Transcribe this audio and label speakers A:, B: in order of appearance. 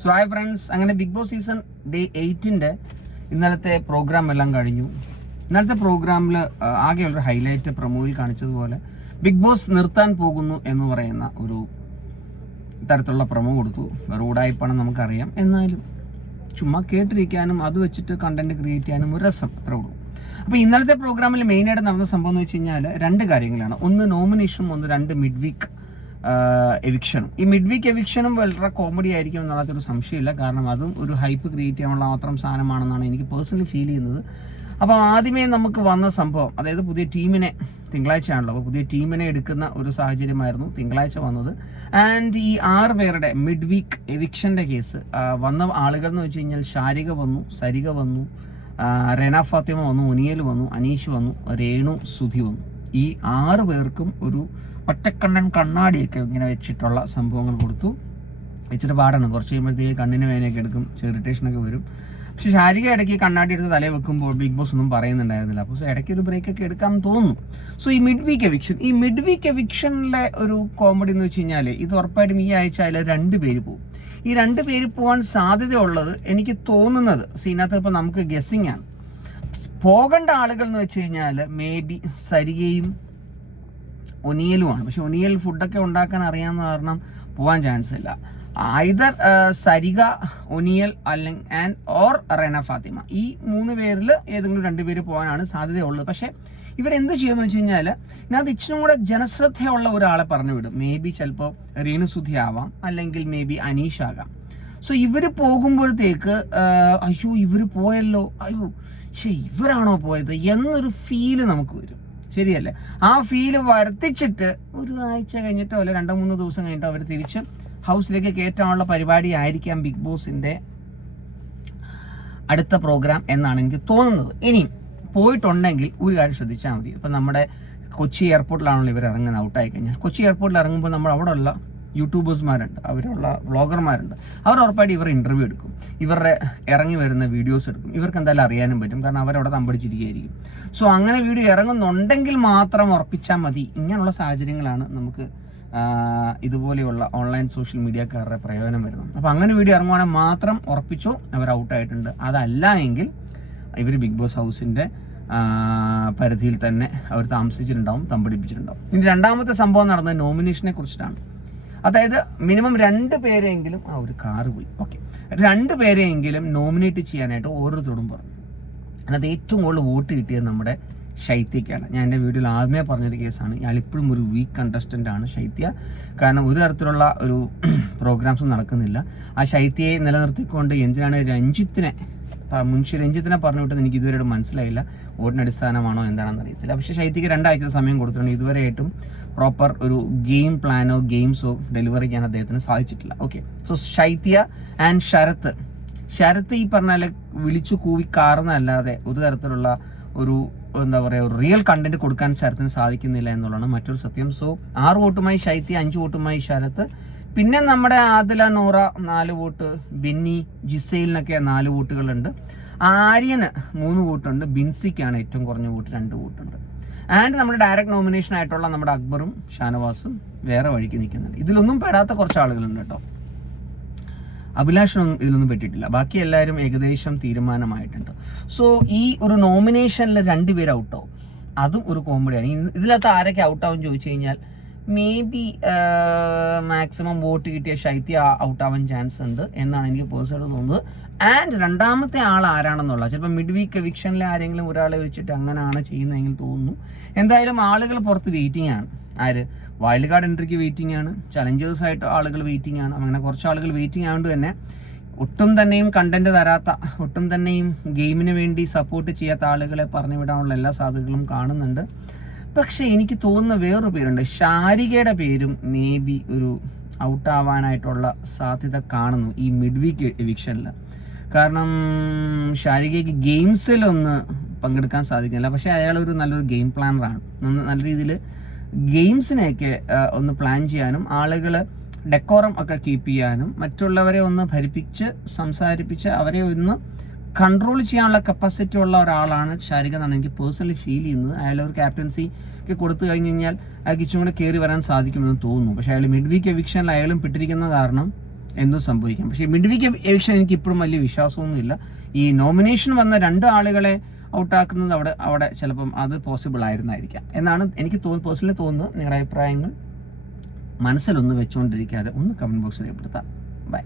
A: So hi friends അങ്ങനെ big boss season day എയ്റ്റിന്റെ ഇന്നലത്തെ പ്രോഗ്രാം എല്ലാം കഴിഞ്ഞു. ഇന്നലത്തെ പ്രോഗ്രാമിൽ ആകെ ഒരു ഹൈലൈറ്റ് പ്രൊമോയിൽ കാണിച്ചതുപോലെ ബിഗ് ബോസ് നിർത്താൻ പോകുന്നു എന്ന് പറയുന്ന ഒരു തരത്തിലുള്ള പ്രൊമോ കൊടുത്തു. വേറെ പണം നമുക്കറിയാം. എന്നാലും ചുമ്മാ കേട്ടിരിക്കാനും അത് വെച്ചിട്ട് കണ്ടന്റ് ക്രിയേറ്റ് ചെയ്യാനും ഒരു രസം. അത്രേ ഉള്ളൂ. അപ്പോൾ ഇന്നലത്തെ പ്രോഗ്രാമിൽ മെയിനായിട്ട് നടന്ന സംഭവം എന്ന് വെച്ച് കഴിഞ്ഞാൽ രണ്ട് കാര്യങ്ങളാണ്. ഒന്ന് നോമിനേഷനും ഒന്ന് രണ്ട് മിഡ് വീക്ക് എവിക്ഷനും ഈ മിഡ് വീക്ക് എവിക്ഷനും വളരെ കോമഡി ആയിരിക്കും എന്നുള്ളതൊരു സംശയമില്ല. കാരണം അതും ഒരു ഹൈപ്പ് ക്രിയേറ്റ് ചെയ്യാനുള്ള മാത്രം സാധനമാണെന്നാണ് എനിക്ക് പേഴ്സണലി ഫീൽ ചെയ്യുന്നത്. അപ്പോൾ ആദ്യമേ നമുക്ക് വന്ന സംഭവം അതായത് പുതിയ ടീമിനെ തിങ്കളാഴ്ച ആണല്ലോ അപ്പോൾ പുതിയ ടീമിനെ എടുക്കുന്ന ഒരു സാഹചര്യമായിരുന്നു തിങ്കളാഴ്ച വന്നത്. ആൻഡ് ഈ ആറ് പേരുടെ മിഡ് വീക്ക് എവിക്ഷന്റെ കേസ് വന്ന ആളുകൾ എന്ന് വെച്ച് കഴിഞ്ഞാൽ ഷാരിക വന്നു സരിക വന്നു റെന ഫാത്തിമ വന്നു ഒനിയൽ വന്നു അനീഷ് വന്നു രേണു സുധി വന്നു. ഈ ആറ് പേർക്കും ഒരു ഒറ്റക്കണ്ണൻ കണ്ണാടിയൊക്കെ ഇങ്ങനെ വെച്ചിട്ടുള്ള സംഭവങ്ങൾ കൊടുത്തു. ഇച്ചിരി പാടാണ്. കുറച്ച് കഴിയുമ്പോഴത്തേക്ക് കണ്ണിന് വേനയൊക്കെ എടുക്കും. ഇറിറ്റേഷനൊക്കെ വരും. പക്ഷെ ശാരിക ഇടയ്ക്ക് കണ്ണാടി എടുത്ത് തലയിൽ വെക്കുമ്പോൾ ബിഗ് ബോസ് ഒന്നും പറയുന്നുണ്ടായിരുന്നില്ല. അപ്പോൾ ഇടയ്ക്ക് ഒരു ബ്രേക്ക് ഒക്കെ എടുക്കാൻ തോന്നുന്നു. സോ ഈ മിഡ് വീക്ക് എവിക്ഷൻ ഈ മിഡ് വീക്ക് എവിക്ഷനിലെ ഒരു കോമഡി എന്ന് വെച്ച് കഴിഞ്ഞാൽ ഇത് ഉറപ്പായിട്ടും ഈ ആഴ്ച അതിൽ രണ്ട് പേര് പോകും ഈ രണ്ട് പേര് പോകാൻ സാധ്യതയുള്ളത് എനിക്ക് തോന്നുന്നത്. സീനകത്ത് ഇപ്പോൾ നമുക്ക് ഗസ്സിങ് ആണ്. പോകേണ്ട ആളുകൾ എന്ന് വെച്ച് കഴിഞ്ഞാൽ മേ ബി സരികയും ഒനിയലുമാണ്. പക്ഷെ ഒനിയൽ ഫുഡൊക്കെ ഉണ്ടാക്കാൻ അറിയാവുന്ന കാരണം പോകാൻ ചാൻസ് ഇല്ല. ഐദർ സരിക ഒനിയൽ അല്ലെങ്കിൽ ആൻഡ് ഓർ റെന ഫാത്തിമ. ഈ മൂന്ന് പേരിൽ ഏതെങ്കിലും രണ്ട് പേര് പോകാനാണ് സാധ്യതയുള്ളത്. പക്ഷേ ഇവരെന്ത് ചെയ്യുമെന്ന് വെച്ച് കഴിഞ്ഞാൽ ഇതിനകത്ത് ഇച്ചിരി കൂടെ ജനശ്രദ്ധയുള്ള ഒരാളെ പറഞ്ഞു വിടും. മേ ബി ചിലപ്പോൾ റീണുസുധി ആവാം അല്ലെങ്കിൽ മേ ബി അനീഷ് ആകാം. സോ ഇവർ പോകുമ്പോഴത്തേക്ക് അയ്യോ ഇവർ പോയല്ലോ. അയ്യോ ശേ ഇവരാണോ പോയത്? എന്നൊരു ഫീൽ നമുക്ക് വരും. ശരിയല്ലേ? ആ ഫീൽ വർത്തിച്ചിട്ട് ഒരു ആഴ്ച കഴിഞ്ഞിട്ടോ അല്ലെ രണ്ടോ മൂന്നോ ദിവസം കഴിഞ്ഞിട്ടോ അവർ തിരിച്ച് ഹൗസിലേക്ക് കയറ്റാനുള്ള പരിപാടി ആയിരിക്കാം ബിഗ് ബോസിന്റെ അടുത്ത പ്രോഗ്രാം എന്നാണ് എനിക്ക് തോന്നുന്നത്. ഇനി പോയിട്ടുണ്ടെങ്കിൽ ഒരു കാര്യം ശ്രദ്ധിച്ചാൽ മതി. ഇപ്പം നമ്മുടെ കൊച്ചി എയർപോർട്ടിലാണല്ലോ ഇവർ ഇറങ്ങുന്നത്. ഔട്ടായി കഴിഞ്ഞാൽ കൊച്ചി എയർപോർട്ടിൽ ഇറങ്ങുമ്പോൾ നമ്മൾ അവിടെയുള്ള യൂട്യൂബേഴ്സ്മാരുണ്ട് അവരുള്ള വ്ളോഗർമാരുണ്ട്. അവർ ഉറപ്പായിട്ട് ഇവർ ഇന്റർവ്യൂ എടുക്കും. ഇവരുടെ ഇറങ്ങി വരുന്ന വീഡിയോസ് എടുക്കും. ഇവർക്ക് എന്തായാലും അറിയാനും പറ്റും. കാരണം അവരവിടെ തമ്പടിച്ചിരിക്കുകയായിരിക്കും. സോ അങ്ങനെ വീഡിയോ ഇറങ്ങുന്നുണ്ടെങ്കിൽ മാത്രം ഉറപ്പിച്ചാൽ മതി. ഇങ്ങനെയുള്ള സാഹചര്യങ്ങളാണ് നമുക്ക് ഇതുപോലെയുള്ള ഓൺലൈൻ സോഷ്യൽ മീഡിയക്കാരുടെ പ്രയോജനം വരുന്നത്. അപ്പോൾ അങ്ങനെ വീഡിയോ ഇറങ്ങുവാണെങ്കിൽ മാത്രം ഉറപ്പിച്ചോ അവർ ഔട്ടായിട്ടുണ്ട് അതല്ല എങ്കിൽ ഇവർ ബിഗ് ബോസ് ഹൗസിന്റെ പരിധിയിൽ തന്നെ അവർ താമസിച്ചിട്ടുണ്ടാവും തമ്പടിപ്പിച്ചിട്ടുണ്ടാവും. ഇനി രണ്ടാമത്തെ സംഭവം നടന്നത് നോമിനേഷനെ കുറിച്ചിട്ടാണ്. അതായത് മിനിമം രണ്ട് പേരെങ്കിലും ആ ഒരു കാറ് പോയി. ഓക്കെ. രണ്ട് പേരെയെങ്കിലും നോമിനേറ്റ് ചെയ്യാനായിട്ട് ഓരോരുത്തരോടും പറഞ്ഞു. അതിനകത്ത് ഏറ്റവും കൂടുതൽ വോട്ട് കിട്ടിയത് നമ്മുടെ ശൈത്യക്കാണ്. ഞാൻ എന്റെ വീഡിയോയിൽ ആദ്യമേ പറഞ്ഞൊരു കേസാണ്. ഇയാൾ ഇപ്പോഴും ഒരു വീക്ക് കണ്ടസ്റ്റന്റ് ആണ് ശൈത്യ. കാരണം ഒരു തരത്തിലുള്ള ഒരു പ്രോഗ്രാംസും നടക്കുന്നില്ല. ആ ശൈത്യയെ നിലനിർത്തിക്കൊണ്ട് എന്തിനാണ് രഞ്ജിത്തിനെ മുൻഷി രഞ്ജിത്തിനെ പറഞ്ഞു വിട്ടത് എനിക്ക് ഇതുവരെ മനസ്സിലായില്ല. വോട്ടിന് അടിസ്ഥാനമാണോ എന്താണെന്ന് അറിയത്തില്ല. പക്ഷേ ശൈത്യക്ക് രണ്ടാഴ്ച സമയം കൊടുത്തിട്ടുണ്ട്. ഇതുവരെയായിട്ടും പ്രോപ്പർ ഒരു ഗെയിം പ്ലാനോ ഗെയിംസോ ഡെലിവറി ചെയ്യാൻ അദ്ദേഹത്തിന് സാധിച്ചിട്ടില്ല. Okay so Shaithya and Sharath Sharath ഈ പറഞ്ഞാൽ വിളിച്ചു കൂവി കാറുന്നല്ലാതെ ഒരു തരത്തിലുള്ള ഒരു എന്താ പറയുക ഒരു റിയൽ കണ്ടന്റ് കൊടുക്കാൻ ശരത്തിന് സാധിക്കുന്നില്ല എന്നുള്ളതാണ് മറ്റൊരു സത്യം. സോ ആറ് വോട്ടുമായി ശൈത്യ അഞ്ച് വോട്ടുമായി ശരത്ത് പിന്നെ നമ്മുടെ ആദില നോറ നാല് വോട്ട് ബെന്നി ജിസൈലിനൊക്കെ നാല് വോട്ടുകളുണ്ട്. ആര്യന് മൂന്ന് വോട്ടുണ്ട് ബിൻസിക്കാണ് ഏറ്റവും കുറഞ്ഞ വോട്ട് രണ്ട് വോട്ടുണ്ട്. ആൻഡ് നമ്മുടെ ഡയറക്റ്റ് നോമിനേഷൻ ആയിട്ടുള്ള നമ്മുടെ അക്ബറും ഷാനവാസും വേറെ വഴിക്ക് നിൽക്കുന്നുണ്ട്. ഇതിലൊന്നും പെടാത്ത കുറച്ച് ആളുകളുണ്ട് കേട്ടോ. അഭിലാഷനൊന്നും ഇതിലൊന്നും പെട്ടിട്ടില്ല. ബാക്കി എല്ലാവരും ഏകദേശം തീരുമാനമായിട്ടുണ്ട്. സോ ഈ ഒരു നോമിനേഷനിൽ രണ്ടുപേർ ഔട്ടാവും അതും ഒരു കോമഡിയാണ് ഇതിലകത്ത് ആരൊക്കെ ഔട്ടാവും ചോദിച്ചു കഴിഞ്ഞാൽ മേ ബി മാക്സിമം വോട്ട് കിട്ടിയ ശൈത്യ ഔട്ടാവാൻ ചാൻസ് ഉണ്ട് എന്നാണ് എനിക്ക് പേഴ്സണൽ തോന്നുന്നത്. ആൻഡ് രണ്ടാമത്തെ ആൾ ആരാണെന്നുള്ള ചിലപ്പോൾ മിഡ് വീക്ക് എവിക്ഷനിലെ ആരെങ്കിലും ഒരാളെ വെച്ചിട്ട് അങ്ങനെയാണ് ചെയ്യുന്നതെങ്കിൽ തോന്നുന്നു. എന്തായാലും ആളുകൾ പുറത്ത് വെയിറ്റിംഗ് ആണ്. ആര്? വൈൽഡ് കാർഡ് എൻട്രിക്ക് വെയിറ്റിംഗ് ആണ്. ചലഞ്ചേഴ്സ് ആയിട്ട് ആളുകൾ വെയിറ്റിംഗ് ആണ്. അങ്ങനെ കുറച്ച് ആളുകൾ വെയിറ്റിംഗ് ആയതുകൊണ്ട് തന്നെ ഒട്ടും തന്നെയും കണ്ടന്റ് തരാത്ത ഒട്ടും തന്നെയും ഗെയിമിന് വേണ്ടി സപ്പോർട്ട് ചെയ്യാത്ത ആളുകളെ പറഞ്ഞു വിടാനുള്ള എല്ലാ സാധ്യതകളും കാണുന്നുണ്ട്. പക്ഷേ എനിക്ക് തോന്നുന്ന വേറൊരു പേരുണ്ട്. ഷാരികയുടെ പേരും മേ ബി ഒരു ഔട്ടാവാനായിട്ടുള്ള സാധ്യത കാണുന്നു ഈ മിഡ് വീക്ക് എവിക്ഷനിൽ കാരണം ഷാരികയ്ക്ക് ഗെയിംസിലൊന്ന് പങ്കെടുക്കാൻ സാധിക്കുന്നില്ല. പക്ഷേ അയാൾ ഒരു നല്ലൊരു ഗെയിം പ്ലാനറാണ്. നല്ല രീതിയിൽ ഗെയിംസിനെയൊക്കെ ഒന്ന് പ്ലാൻ ചെയ്യാനും ആളുകൾ ഡെക്കോറം ഒക്കെ കീപ്പ് ചെയ്യാനും മറ്റുള്ളവരെ ഒന്ന് ഭരിപ്പിച്ച് സംസാരിപ്പിച്ച് അവരെ ഒന്ന് കൺട്രോൾ ചെയ്യാനുള്ള കപ്പാസിറ്റി ഉള്ള ഒരാളാണ് ഷാരിക എന്നാണ് എനിക്ക് പേഴ്സണലി ഫീൽ ചെയ്യുന്നത്. അയാൾ ഒരു ക്യാപ്റ്റൻസിക്ക് കൊടുത്തു കഴിഞ്ഞ് കഴിഞ്ഞാൽ അയാൾക്ക് ഇച്ചും കൂടെ കയറി വരാൻ സാധിക്കുമെന്ന് തോന്നുന്നു. പക്ഷേ അയാൾ മിഡ് വീക്ക് എവിക്ഷനിൽ അയാളും പെട്ടിരിക്കുന്ന കാരണം എന്തും സംഭവിക്കാം. പക്ഷേ മിഡ്വിക്ക് എവിക്ഷൻ എനിക്ക് ഇപ്പോഴും വലിയ വിശ്വാസമൊന്നുമില്ല. ഈ നോമിനേഷൻ വന്ന രണ്ട് ആളുകളെ ഔട്ടാക്കുന്നത് അവിടെ അവിടെ ചിലപ്പം അത് പോസിബിൾ ആയിരുന്നായിരിക്കാം. എന്നാണ് എനിക്ക് തോന്നുന്നു പേഴ്സണലി തോന്നുന്നത്. നിങ്ങളുടെ അഭിപ്രായങ്ങൾ മനസ്സിലൊന്ന് വെച്ചുകൊണ്ടിരിക്കാതെ ഒന്ന് കമന്റ് ബോക്സിൽ രേഖപ്പെടുത്താം. ബൈ